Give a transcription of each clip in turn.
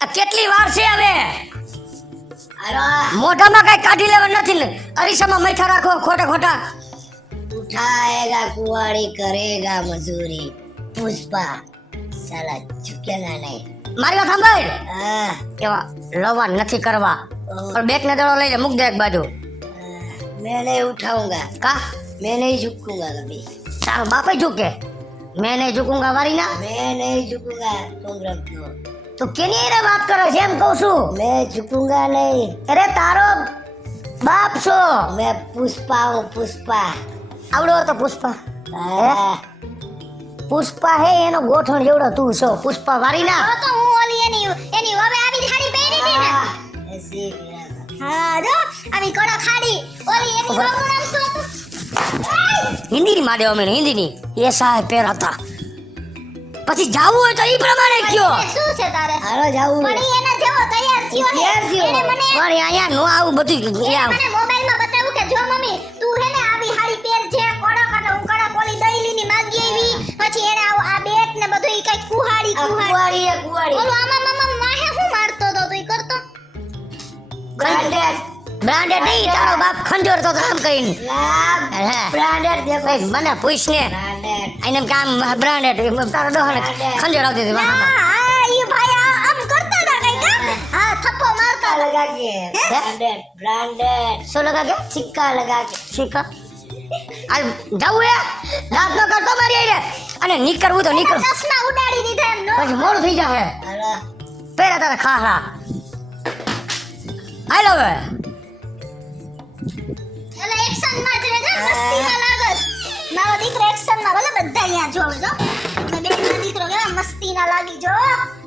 આ કેટલી વાર છે હવે? હાલો મોઢામાં કઈ કાઢી લેવા નથી ને અરીસામાં મૈઠા રાખો ખોટા ખોટા. उठाएगा कुंवारी करेगा मजूरी पुष्पा साला झुकेगा नहीं. મારી વાત સાંભળ. हाँ, એવા લવા નથી કરવા. પણ બેક ને દડો લઈને મૂક દે એક બાજુ. मैं नहीं उठाऊंगा. કા मैं नहीं झुकूंगा कभी. તારો બાપે ઝૂકે. મેં નહીં ઝૂકુંગા વારી ના. मैं नहीं झुकूंगा. तुम रख दो. તું કેની રે વાત કરે છે એમ કહું છું. मैं झुकूंगा नहीं. અરે તારો બાપ છો. मैं पुष्पा हूँ पुष्पा. આવડો હતો પુષ્પા. हाँ, પુષ્પા હે એનો ગોઠણ જેવડો તું છો. પુષ્પા વારી ના. તો હું ઓલી એની હવે આવી ખાડી પહેરી હતી ને. ऐसे ही मेरा था. હા જો આવી કડક ખાડી ઓલી એની ઉભા. વહુ નામ શું હતું? હિન્દીની માં દેવા મને હિન્દીની એ સાહેબ પેર હતા. પછી જાવું હોય તો ઈ પ્રમાણે કયો. એ શું છે તારે? હાલો જાવું. પણ ઈ એના જેવો તૈયાર થયો હે. તૈયાર થયો? એને મને પણ અહીંયા નો આવું બધું એને આવું. મને મોબાઈલમાં બતાવ્યું કે જો મમ્મી તું હે ને આવી હાડી પહેર છે કડક અને હું કડક ઓલી દઈલીની માંગી આવી પછી એને આ બેટ ને બધું ઈ કઈ કુહાડી આ કુંવારી હે કુંવારી. ઓલો આમાં મમ્મા માહે હું મારતો તો તું ઈ કરતો બ્રાન્ડેડ. બ્રાન્ડેડ નહીં તારો બાપ ખંજોર તો આમ કહીને. લાભ. હે. બ્રાન્ડેડ દેખો. ભાઈ મને પૂછ ને બ્રાન્ડેડ. એને કામ બ્રાન્ડેડ તારો ડોહને ખંજોર આવતી હતી વાહમાં. હા ઈ ભાઈ આમ કરતા હતા કઈ કા હા થપ્પો મારતા सिक्का लगा के. Branded branded. શું લગા કે सिक्का लगा के. શીખા આ જાવું હે દાંત ન કરતો મારી આઈને અને નીકળવું તો નીકળ ચશ્મા ઉડાડી દીધા એમ નો પછી મોડું થઈ જાહે हेलो. પેલા તારા ખાહરા હાલો હવે એટલે એક્શન માં જ રહેજો મસ્તીમાં લાગસ મારો દીકરો એક્શન માં ભલે બધા અહીંયા જોવે જો મેં બેન નો દીકરો કેવા મસ્તીના લાગી જો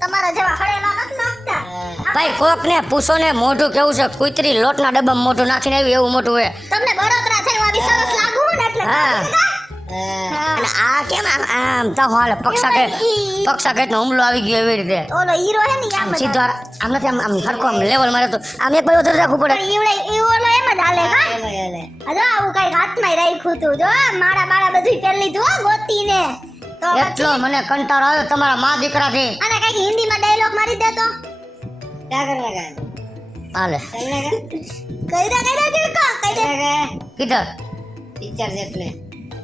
તમારા જેવા હળેલા નથી નાખતા ભાઈ કોક ને પૂછો ને મોઢું કેવું છે કુતરી લોટના ડબ્બામાં મોઢું નાખીને આવ્યું એવું મોઢું હે તમને બળતરા થઈ આવી સરસ લાગુ ને એટલે હા. અને આ કેમ આમ તો હાલ પક્ષાઘાતનો હુમલો આવી ગયો એવી રીતે ઓલો હીરો હે ને આમ જ સીધો આમ નથી આમ હરકો આમ લેવલ મારે તો આમ એક બાજુ વધારે રાખવું પડે પણ ઈ ઓલો એમ જ હાલે કા हेलो हेलो. જો આવું કઈ હાથમાં રાખ્યું તું જો મારા બાળા બધું પહેરી લીધું હો ગોતીને તો એટલો મને કંટાળો આવ્યો તમારા મા દીકરાથી અને કઈક હિન્દીમાં ડાયલોગ મારી દે તો क्या करने का है? હાલે करने का? કહી દે જીવકો કહી દે करने का है? કીધર पिक्चर देखने.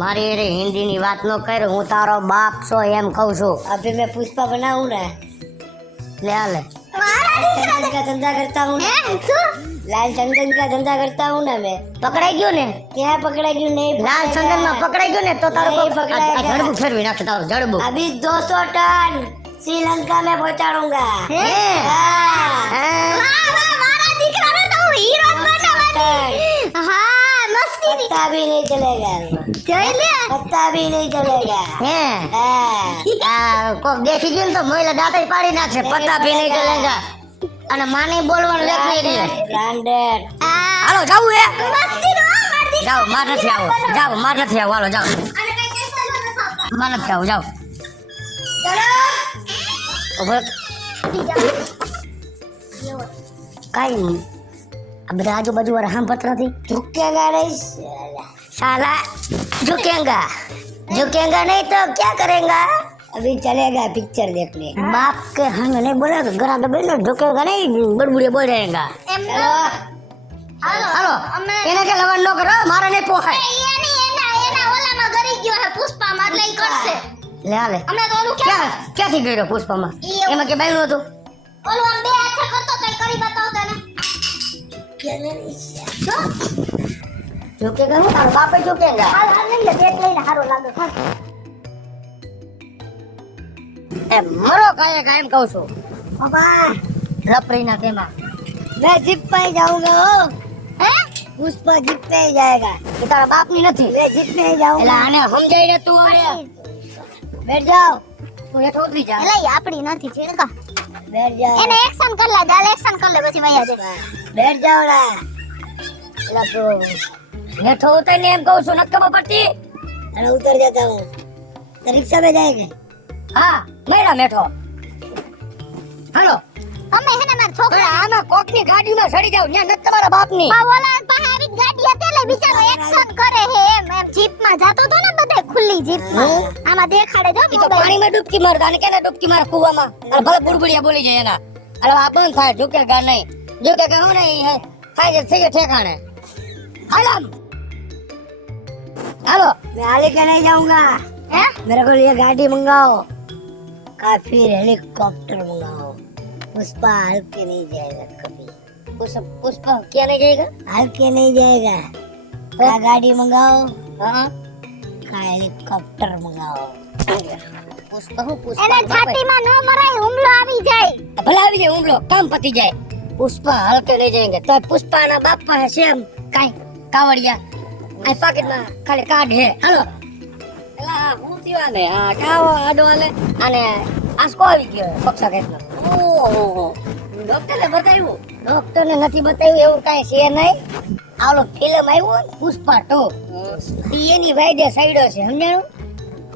મારી રે હિન્દીની વાત ન કર હું તારો બાપ છો એમ કહું છું अभी मैं पुष्पा बना हूँ ना. લે હાલે મારા દીકરા चंदन का धंधा करता हूँ ना. હે શું लाल चंदन का धंधा करता हूँ ना मैं. પકડાઈ ગયો ને क्या पकड़ा क्यों नहीं લાલ ચંદન માં પકડાઈ ગયો ને તો તારો નહીં પકડાય ગયા. જડબું ફેરવી નાખે તારો જડબું अभी 200 टन श्रीलंका में पहुंचाऊंगा. હે हाँ. હા. વાહ મારા દીકરાને તો હું હીરો જ બનાવવાની હા મસ્તી पत्ता भी नहीं चलेगा. જોઈ લે पत्ता भी नहीं चलेगा. હે हाँ. આ કોક દેખી ગયું ને તો મોઈલા દાંતે પાડી નાખશે પત્તા ભી નહીં ચલેગા અને માને બોલવાનું લેખ નહીં રહે ब्रांडेड. આ હાલો જાવું હે મસ્તી નો માર દીકરા જાઓ માર નથી આવો જાઓ માર નથી આવો હાલો જાઓ અને કઈ ટેન્શન ન થાતા માર નથી આવો જાઓ ચલો ઉભો કાઈ નહીં આ બધા આજુબાજુ વાળા સાંભળતા નથી झुकेगा नहीं साला. साला झुकेगा झुकेगा नहीं तो क्या करेगा अभी चलेगा पिक्चर देखने. बाप के हंग नहीं बोलेगा गरा दबे ना झुकेगा नहीं बड़बुड़े बोल रहेगा એમ हेलो. હાલો એને કે લવણ નો કરો મારે નહીં પોહાય એના ઓલામાં ગરી ગયો હે પુષ્પામાં એટલે ઈ કરશે લે હાલે અમે તો ઓલું ક્યાંથી ગયો પુષ્પામાં એમાં કે બાયનું હતું ઓલું આમ બે હાથે કરતો તો ઈ કરી બતાવતો ને झुकेगा હું તારો બાપે झुकेगा હાલ હાલ લઈ લે બેટ લઈને હારો લાગે હાલ એ મરો કાય કાયમ કહું છું पापा લપરીના તેમાં मैं जिप पे ही जाऊंगा. हो હે पुष्पा जिप पे ही जाएगा. એ તારા બાપની નથી मैं जिप पे ही जाऊंगा. એટલે આને સમજાઈ ને તું હવે बैठ जाओ. તું હેઠ ઉતરી જા એટલે ઈ આપડી નથી ચીડકા बैठ जाओ. એને એક્શન કર લે દાલ એક્શન કર લે પછી વયા દે बैठ जाओ ना. એટલે તું હેઠ ઉતરી ને એમ કહું છું નક્કી ખબર પડતી अरे उतर जाता हूँ. तो रिक्शा में जाएंगे. હા મેરા મેઠો હાલો અમે હે ને માર પણ છોકરા આમાં કોકની ગાડીમાં ચડી જાવ ત્યાં નથી તમારા બાપની આ ઓલા પાસે આવી ગાડી હતી એટલે બિચારો એક્શન કરે હે એમ જીપમાં જાતો તો ને બધે ખુલ્લી જીપમાં આમાં દેખાડે જો ઈ તો પાણીમાં ડૂબકી મારતા અને કેને ડૂબકી મારે કૂવામાં અને ભલે બુડબુડિયા બોલી જાય એના અરે આ બંધ થાય ઝુકેગા નહીં ઝુકેગા હું નહીં હે થાય છે થઈ ઠેકાણે હાલો હાલો मैं हाल के नहीं जाऊंगा हैं? मेरे को ये गाड़ी मंगाओ का फिर हेलीकॉप्टर मंगाओ पुष्पा हल के नहीं जाएगा कभी પુષ્પા ક્યાં નહીં જાયગા हल के नहीं जाएगा का गाड़ी मंगाओ હા का हेलीकॉप्टर मंगाओ પુષ્પા હું એને પુષ્પા છાતીમાં ન મરાય હુમલો આવી જાય ભલે આવી જાય હુમલો કામ પતી જાય પુષ્પા હલકે નહીં જાયંગે તો પુષ્પાના બાપા હે સેમ કાઈ કાવડિયા આ પાકેટમાં ખાલી કાર્ડ હે હાલો એલા હું થયો ને આ કાવો આડો આલે અને આસકો આવી ગયો પક્ષા કેટલો ઓહો ડોક્ટરને બતાવ્યું ડોક્ટરને નથી બતાવ્યું એવું કાઈ છે નહીં આલો ફિલ્મ આવ્યું ને પુષ્પા 2 એની વાયદે સાઈડો છે સમજાણું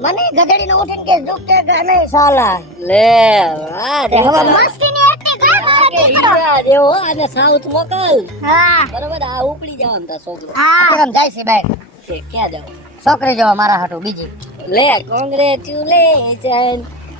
મને ગધેડીને ઉઠીને કે દુખતે ગાને સાલા લે વાહ તે હવા મસ્તીની એક્ટિંગ કરે મારો કે દીકરો. હીરા જેવો અને સાઉથ મોકલ હા બરોબર આ ઉપડી જાવ ને છોકરો હા. કેમ જાય છે બાય કે ક્યાં જાવ છોકરી જવા મારા હાટુ બીજી લે કોંગ્રેચ્યુલેશન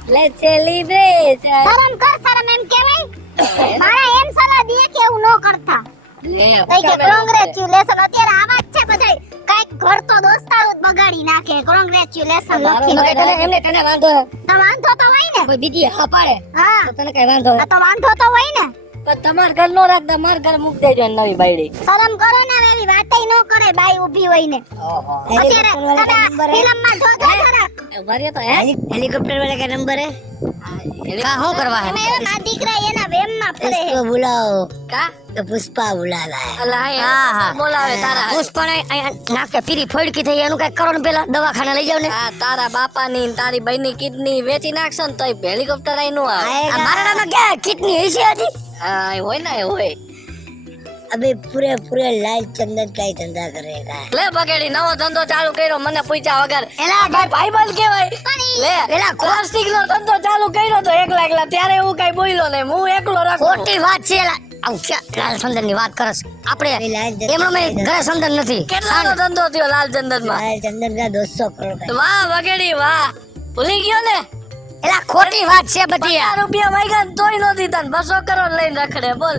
લેટ્સ સેલિબ્રેશન શરમ કર શરમ એમ કેવાય મારા એમ સલાહ દે કે એવું ન કરતા લે કઈ કે કોંગ્રેચ્યુલેશન અત્યારે આવા જ છે બધાય કઈક ઘર તો દોસ્તારો જ બગાડી નાખે કોંગ્રેચ્યુલેશન લખી એમને તને વાંધો હે તો વાંધો તો હોય ને કોઈ બીજી હા પાડે હા તો તને કઈ વાંધો હે આ તો વાંધો તો હોય ને પણ તમાર ઘર નો રાખતા માર ઘર મૂક દેજો ને નવી બાયડી શરમ કરો ને હવે એવી વાતય ન કરે બાઈ ઊભી હોય ને ઓહો અત્યારે તમે આ ફિલ્મમાં જોજો જરાક ભર્યો તો હે हेलीकॉप्टर वाले का नंबर है કા હું કરવા હે એમાં એવા મારા દીકરા એના વેમમાં ફરે इसको बुलाओ કા तो पुष्पा बुला रहा है અલા હા બોલાવે તારા પુષ્પાને નાકે પીરી ફોડકી થઈ એનું કઈ કરો ને પેલા દવાખાને લઈ જાવ ને આ તારા બાપાની ને તારી બહેનની કિડની વેચી નાખશો ને તોય હેલિકોપ્ટર આઈ નો આવે આ મારા નામે ક્યાં કિડની હશે હજી હા એ હોય ને એ હોય अभी पूरे पूरे लाल चंदन का ही धंधा करेगा લે બગેડી નવો ધંધો ચાલુ કર્યો મને પૂછ્યા વગર એલા ભાઈ ભાઈબંધ કહેવાય લે એલા પ્લાસ્ટિક નો ધંધો ચાલુ કર્યો તો એકલા એકલા ત્યારે હું કઈ બોલ્યો નહીં હું એકલો રાખો ખોટી વાત છે એલા આવ ક્યાં લાલ ચંદન ની વાત કરસ આપણે એમનો મેં ઘરે ચંદન નથી કેટલાનો ધંધો થયો લાલ ચંદન માં लाल चंदन का 200 करोड़ का વાહ બગેડી વાહ ભૂલી ગયો ને એલા ખોટી વાત છે બધી 50 રૂપિયા માંગ્યા ને તોય નો દીધા ને 200 કરોડ લઈને રખડે બોલ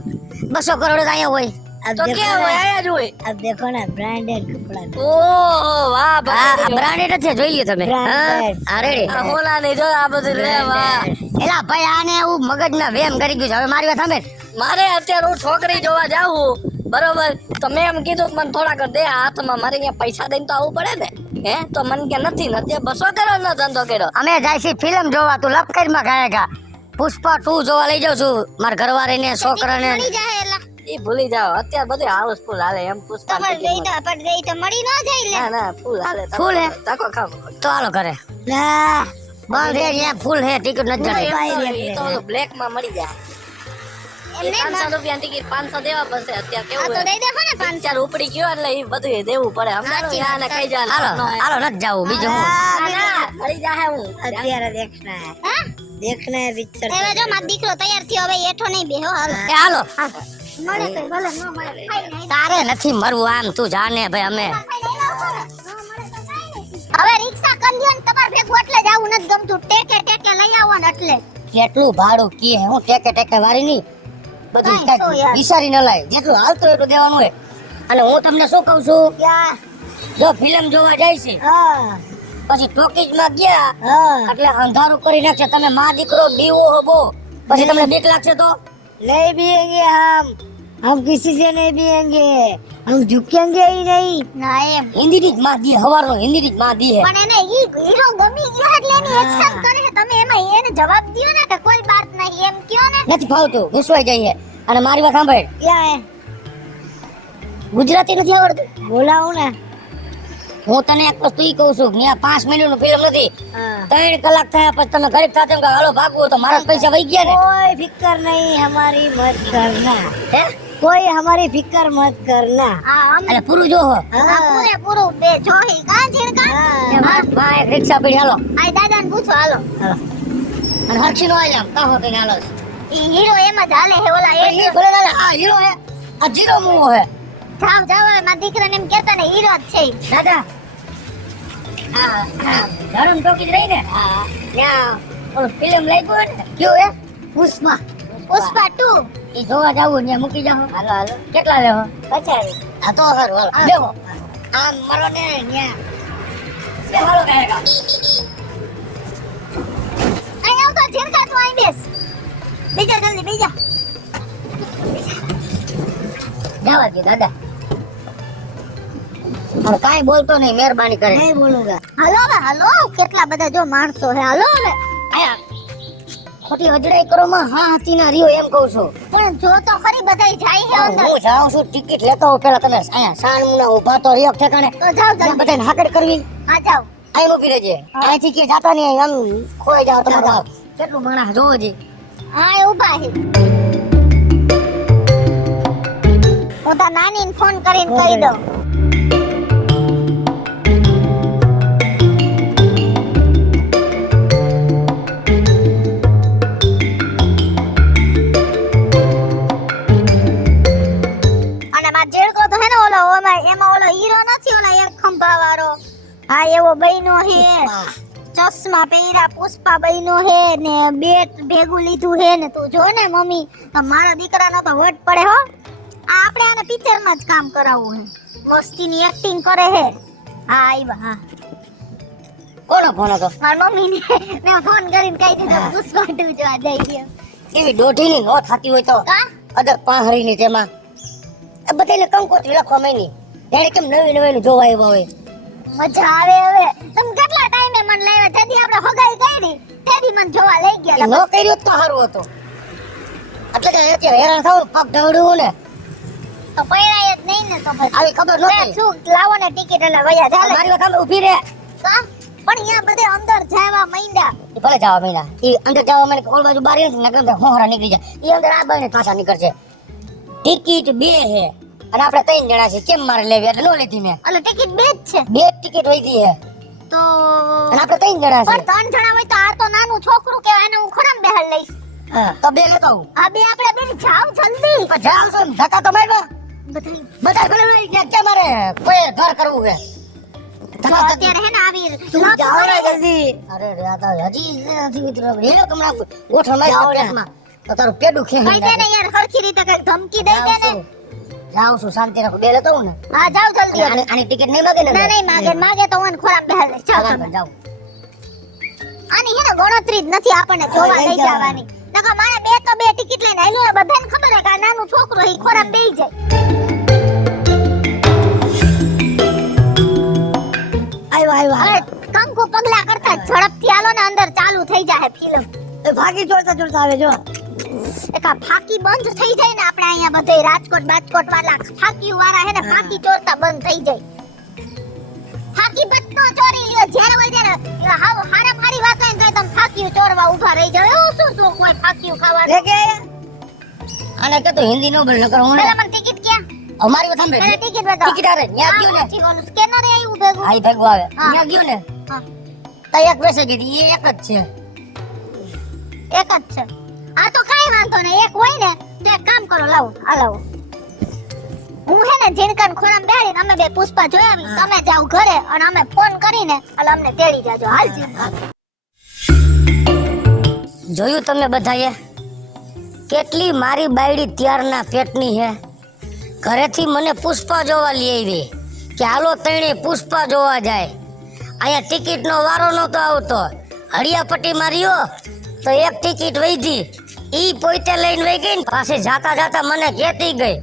200 કરોડ અહીંયા હોય अब તો देखो ક્યાં હોય ना આયા જ હોય अब देखो ना ब्रांडेड कपड़ा ઓહો વાહ આ બગેડી બ્રાન્ડેડ નથી જોઈ લ્યો તમે Branded. હા રેડી આ હોલા ની જો આ બધું લે વાહ એલા ભાઈ આને એવું મગજમાં વેમ કરી ગયું છે હવે મારી વાત સાંભળ મારે અત્યારે હું છોકરી જોવા જાઉં બરોબર તો મેં એમ કીધું કે મને થોડાક દે હાથમાં મારે અહીંયા પૈસા દઈને તો આવવું પડે ને હે તો મને કે નથી ને તે 200 કરોડ નો ધંધો કર્યો અમે જાય છે ફિલ્મ જોવા તું લપકરમાં ગાયગા પુષ્પા 2 જોવા લઈ જાઉં છું મારા ઘરવાળીને છોકરાને મળી જાય એલા એ ભૂલી જાઓ અત્યારે બધું હાઉસફુલ હાલે એમ પુષ્પા તમારે ticket ગઈ તો પણ ગઈ તો મળી ન જાય લે ના ના ફૂલ હાલે ફૂલ હે? તાકો ખાવ તો હાલો ઘરે ना બંધ હે ત્યાં ફૂલ હે ટિકિટ નથી જતી એ તો બ્લેક માં મળી જાય એમને 500 રૂપિયા ટિકિટ 500 દેવા પડશે અત્યારે આ કેવું તો હોય દઈ દેખો ને પાંચ ચાર ઉપડી ગયો એટલે એ બધું દેવું પડે સમજાણું યા ને કઈ જાય હાલો હાલો નથી જાવું બીજું હું મળી જાય હું અત્યારે देखना है હા देखना है पिक्चर હવે જો મારો દીકરો તૈયાર થયો હવે એઠો નહીં બેહો હાલ એ હાલો મળે તો ભલે ન મળે ખાઈ નહીં તારે નથી મરવું આમ તું જાને ભાઈ અમે હવે રિક્ષા કંડિયન તમાર ભેગું એટલે જ આવું નથી ગમતું ટેકે ટેકે લઈ આવો ને એટલે કેટલું ભાડું કી હે હું ટેકે ટેકે વારી નહીં બધું કાંઈ સો યાર. વિચારી ન લાય જેટલું હાલતું એટલું દેવાનું હોય અને હું તમને શું કહું છું क्या જો ફિલ્મ જોવા જાય છે हाँ પછી ટોકીજમાં ગયા हाँ એટલે અંધારું કરી નાખશે તમે માં દીકરો બીવો હો બો પછી તમને બીક લાગશે તો नहीं पिएंगे हम किसी से नहीं पिएंगे हम झुकेंगे ही नहीं ના એમ હિન્દી ની જ માં દી હવારનો હિન્દી ની જ માં દી હે પણ એને ઈ હીરો ગમી ગયો એટલે એની એક્શન કરે છે તમે એમાં એને જવાબ દ્યો ને કે કોઈ બાત નહીં એમ કયો ને નથી ફાવતું ઘૂસવાઈ જઈએ અને મારી વાત સાંભળ क्या है ગુજરાતી નથી આવડતું बोला हूँ ना હું તને એક વસ્તુ ઈ કહું છું કે આ 5 મિનિટનું ફિલ્મ નથી हाँ 3 કલાક થયા પછી તમે ઘરે થતા એમ કે હાલો ભાગવું તો મારા જ પૈસા વહી ગયા ને कोई फिक्र नहीं हमारी मत करना હે कोई हमारी फिक्र मत करना આ અમ એટલે પૂરું જો હો આ પૂરેપૂરું બે જોઈ કાં ઝીણકા માં એક રિક્ષા પડી હાલો આ દાદાને પૂછો હાલો હાલો અને હરખી નો આવી આમ કાહો કઈને હાલો ઈ હીરો એમ જ હાલે હે ઓલા એ એક ભલે દાદા આ હીરો હે આ જીરો મુવો હે જાવ જાવ હવે મારા દીકરાને એમ કહેતા ને હીરો જ છે ઈ. દાદા આ ધરમ ટોકી જ રહી ને ત્યાં ઓલું ફિલ્મ લઈ ગયો ને કયું હે પુષ્પા પુષ્પા 2 ઈ જોવા જાવું ને મૂકી જાઓ. હાલો હાલો કેટલા લેવો? 50. હા તો હારું હાલો. બેહો. આમ મરો ને ન્યા. બેહાલો કાંઈક. અહીં આવતો ઝીણકા તું અહીં બેસ બીજા જલ્દી બીજા જવા દે દાદા. હવે કાંઈ બોલતો નહીં, મહેરબાની કરે. નહીં બોલુંગા. હાલો હવે હાલો કેટલા બધા જો માણસો હે હાલો હવે આયા. ખોટી હજરાઈ કરો માં હા હાથી ના રહ્યો એમ કહું છું. પણ જો તો ખરી બધાય જાય હે અંદર હું જાઉં છું ટિકિટ લેતો હોઉં પેલા તમે અહીંયા સાણમુના ઊભા તો રહ્યો ઠેકાણે. તો જાઓ ત્યાં જલ્દી બધાને હાકડ કરવી. હા જાઓ અહીં ઊભી રહેજે. અહીંથી ક્યાંય જાતા નહીં, આમ ખોઈ જાવ તમારે આવ. કેટલું માણસ જોવો જી. હા એ ઊભા હે હું તો નાનીને ફોન કરીને કહી દઉં અને માર જેડકો તો હે ને ઓલો એમાં ઓલો હીરો નથી ઓલા એક ખંભા વાળો હા એવો બઈનો હે ચશ્મા પહેર્યા પુષ્પા બઈનો હે ને બેટ ભેગું લીધું હે ને તું જો ને મમ્મી તો મારા દીકરાનો તો વટ પડે હો આ આપણે આને પિક્ચરમાં જ કામ કરાવવું હે મસ્તીની એક્ટિંગ કરે હે હા આવ્યા હા કોનો ફોન હતો? મારા મમ્મીને મેં ફોન કરીને કહી દીધો પુષ્પા 2 જોવા જઈ ગયો એવી દોઢીની નો થતી હોય તો કા અદર પાંહરીની તેમાં એ બધાને કંકોત્રી લખવા માંડી. એને કેમ નવી નવી જોવા આવ્યા હોય. મજા આવે હવે તમે કેટલા ટાઈમે મને લાવ્યા તેથી આપણે હગાઈ કરી તેથી મને જોવા લઈ એ ગયા ન કર્યું તો સારું હતું. એટલે કે અત્યારે હેરાન થાવ પગ દવડવું ને તો પૈણાય જ નહીં ને તો પછી આવી ખબર બે નહોતી. શું લાવો ને ટિકિટ એટલે વયા ચાલે મારી વાત સામે ઊભી રહે. કા પણ અહીંયા બધે અંદર જવા માંડ્યા એ ભલે જવા મહિના એ અંદર જવા મને ઓલ બાજુ બારી નથી નકર હોહરા નીકળી જાય. એ અંદર આ બાઈને પાછા નીકળશે. ટિકિટ 2 હે અને આપણે 3 જણા છે. કેમ મારે લેવી એટલે નો લીધી મેં. એટલે ટિકિટ બે જ છે 2 ટિકિટ વઈધી હે તો અને આપણે 3 જણા છે. પણ 3 જણા હોય તો આ તો નાનું છોકરું કહેવાય એને હું ખરામ બેહાડ લઈશ હા તો 2 લેતો આવું. આ બે આપણે બે જાવ જલ્દી પણ જાવ છો ને ધક્કા તો માર્યો. બધાય બધા ભલે નહીં ગયા કે મારે કોઈ ઘર કરવું હે. તો ધક્કા તો અત્યારે હે ને આવી તું જાઓ ને જલ્દી. અરે રે આ તો હજી નથી મિત્રો. એ લોકો હમણાં ગોઠણ મારી પેટમાં તો તારું પેડું કહી ખેંચી દે ને નાખે. યાર સરખી રીતે કઈક ધમકી દઈ દે ને જાઉં છું શાંતિ રાખો. 2 લેતો આવું ને. હા જાવ જલ્દી હવે. આની ટિકિટ નહીં માગે ને ના નહીં માગે માગે તો હું ખોરામ બેહાડ લઈશ ચાલ તમે જાઉં. આની હે ને ગણતરી જ નથી આપણને જોવા લઈ લઈ જવાની. જવાની નકર મારે બે તો બે ટિકિટ લઈને આલ્યો બધાને ખબર હે કે આ નાનું છોકરો હી ખોરામ બેહી જાય આવ્યો હવે કંકુ પગલા કરતા ઝડપથી આલો ને અંદર ચાલુ થઈ જાય ફિલ્મ એ ભાગી ચોરતા ચોરતા આવે જો. એક આ ફાકી બંધ થઈ જાય ને આપણે અહીંયા બધે રાજકોટ બાજકોટ વાળા ફાકી વાળા હે ને ફાકી ચોરતા બંધ થઈ જાય ફાકી બત્તો ચોરી લ્યો જ્યારે હોય ત્યારે હાવ હારા મારી વાત હોય ને તો તમે ફાકી ચોરવા ઊભા રહી જાવ એવું શું કોઈ ફાકી ખાવા લે કે આને કે તો હિન્દી નો બોલ નકર હું પેલા મને ટિકિટ ક્યાં અમારી વાત સાંભળે. પેલા ટિકિટ બતાવો ટિકિટ આરે ન્યા ગયો ને. સ્કેનર આવ્યું ભેગું આઈ ભેગું આવે. હા. ન્યા ગયો ને. હા તો એક બેસે ગઈ એ એક જ છે. એક જ છે આ તો કાઈ વાંધો નહીં એક હોય ને તો એક કામ કરો લાવો આ લાવો હું હે ને જીણકન ખોરામ બેહીને અમે બે પુષ્પા જોઈ આવી તમે જાવ ઘરે અને અમે ફોન કરીને એટલે અમને તેડી જાજો હાલજી જોયું તમે બધાએ કેટલી મારી બાયડી ત્યારના પેટની હે. ઘરેથી મને પુષ્પા જોવા લઈ આવી કે હાલો તણે પુષ્પા જોવા જાય. અહીંયા ટિકિટનો વારો નહોતો આવતો. હળિયાપટ્ટીમાં રહ્યો તો એક ટિકિટ વૈધી ઈ પોતે લઈને વઈ ગઈ ને પાછી જાતા જાતા મને કહેતી ગઈ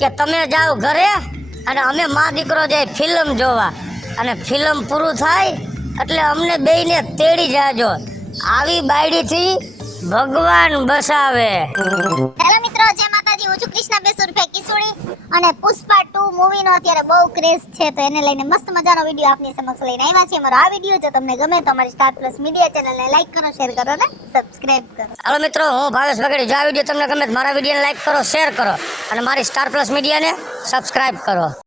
કે તમે જાઓ ઘરે અને અમે માં દીકરો જાય ફિલ્મ જોવા અને ફિલ્મ પૂરું થાય એટલે અમને બેયને તેડી જાજો. આવી બાયડીથી ભગવાન બસાવે. હેલો મિત્રો જય માતાજી હું છું કૃષ્ણા બેસુરફે કિસુડી અને પુષ્પા 2 મૂવી નો અત્યારે બહુ ક્રેઝ છે તો એને લઈને મસ્ત મજાનો વિડિયો આપની સમક્ષ લઈને આવ્યા છે. અમારો આ વિડિયો જો તમને ગમે તો અમારી સ્ટાર પ્લસ મીડિયા ચેનલને લાઈક કરો શેર કરો ને સબસ્ક્રાઇબ કરો. હાલો મિત્રો હું ભાવેશ બગડી. જો આ વિડીયો તમને ગમે તો મારા વિડીયોને લાઈક કરો શેર કરો અને મારી સ્ટાર પ્લસ મીડિયાને સબસ્ક્રાઇબ કરો.